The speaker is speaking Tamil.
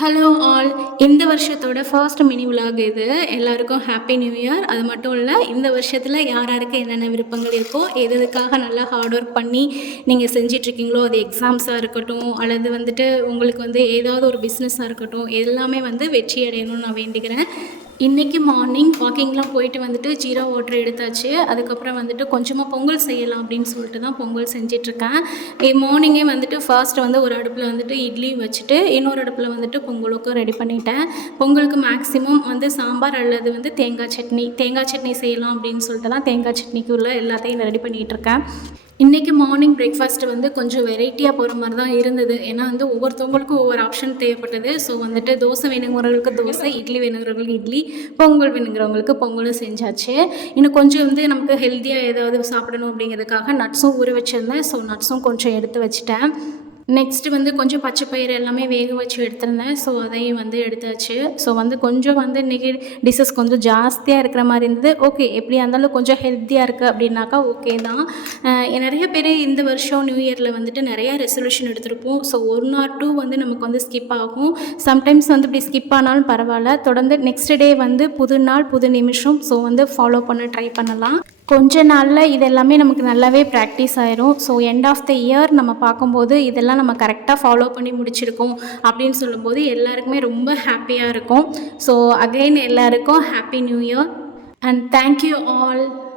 Hello all. இந்த வருஷத்தோட ஃபர்ஸ்ட் மினி விலாக் இது. எல்லாருக்கும் ஹாப்பி நியூ இயர். அது மட்டும் இல்லை, இந்த வருஷத்தில் யார் யாருக்கு என்னென்ன விருப்பங்கள் இருக்கோ, எதுக்காக நல்லா ஹார்ட் ஒர்க் பண்ணி நீங்கள் செஞ்சிட்ருக்கீங்களோ, அது எக்ஸாம்ஸாக இருக்கட்டும், அல்லது வந்துட்டு உங்களுக்கு ஏதாவது ஒரு பிஸ்னஸாக இருக்கட்டும், எல்லாமே வெற்றி அடையணும்னு நான் வேண்டிக்கிறேன். இன்றைக்கி மார்னிங் வாக்கிங்லாம் போயிட்டு ஜீரோ வாட்டர் எடுத்தாச்சு. அதுக்கப்புறம் கொஞ்சமாக பொங்கல் செய்யலாம் அப்படின்னு சொல்லிட்டு தான் பொங்கல் செஞ்சிட்ருக்கேன். மார்னிங்கே ஃபர்ஸ்ட் ஒரு அடுப்பில் இட்லி வச்சுட்டு இன்னொரு அடுப்பில் பொங்கலுக்கும் ரெடி பண்ணிட்டேன். பொங்கலுக்கு மேக்ஸிமம் சாம்பார் அல்லது தேங்காய் சட்னி செய்யலாம் அப்படின்னு சொல்லிட்டு தான் தேங்காய் சட்னிக்குள்ள எல்லாத்தையும் ரெடி பண்ணிகிட்ருக்கேன். இன்றைக்கி மார்னிங் பிரேக்ஃபாஸ்ட்டு கொஞ்சம் வெரைட்டியாக போகிற மாதிரி தான் இருந்தது. ஏன்னா ஒவ்வொருத்தவங்களுக்கும் ஒவ்வொரு ஆப்ஷன் தேவைப்பட்டது. ஸோ தோசை வேணுங்கிறவங்களுக்கு தோசை, இட்லி வேணுங்கிறவங்களுக்கு இட்லி, பொங்கல் வேணுங்கிறவங்களுக்கு பொங்கலும் செஞ்சாச்சு. இன்னும் கொஞ்சம் நமக்கு ஹெல்த்தியாக ஏதாவது சாப்பிடணும் அப்படிங்கிறதுக்காக நட்ஸும் ஊற வச்சுருந்தேன். ஸோ நட்ஸும் கொஞ்சம் எடுத்து வச்சுட்டேன். நெக்ஸ்ட்டு கொஞ்சம் பச்சை பயிறு எல்லாமே வேக வச்சு எடுத்திருந்தேன். ஸோ அதையும் எடுத்தாச்சு. ஸோ கொஞ்சம் இன்றைக்கி டிஷ்ஷஸ் கொஞ்சம் ஜாஸ்தியாக இருக்கிற மாதிரி இருந்தது. ஓகே, எப்படியா இருந்தாலும் கொஞ்சம் ஹெல்த்தியாக இருக்குது அப்படின்னாக்கா ஓகே தான். நிறைய பேர் இந்த வருஷம் நியூ இயரில் நிறையா ரெசல்யூஷன் எடுத்திருப்போம். ஸோ 1 or 2 நமக்கு ஸ்கிப் ஆகும். சம்டைம்ஸ் இப்படி ஸ்கிப் ஆனாலும் பரவாயில்ல. தொடர்ந்து நெக்ஸ்ட் டே புது நாள் புது நிமிஷம். ஸோ ஃபாலோ பண்ண ட்ரை பண்ணலாம். கொஞ்ச நாளில் இதெல்லாமே நமக்கு நல்லாவே ப்ராக்டிஸ் ஆயிரும். So end of the year நம்ம பார்க்கும்போது இதெல்லாம் நம்ம கரெக்டாக ஃபாலோ பண்ணி முடிச்சிருக்கோம் அப்படின்னு சொல்லும்போது எல்லாருக்குமே ரொம்ப ஹாப்பியாக இருக்கும். ஸோ அகெயின் எல்லாருக்கும் happy new year and thank you all.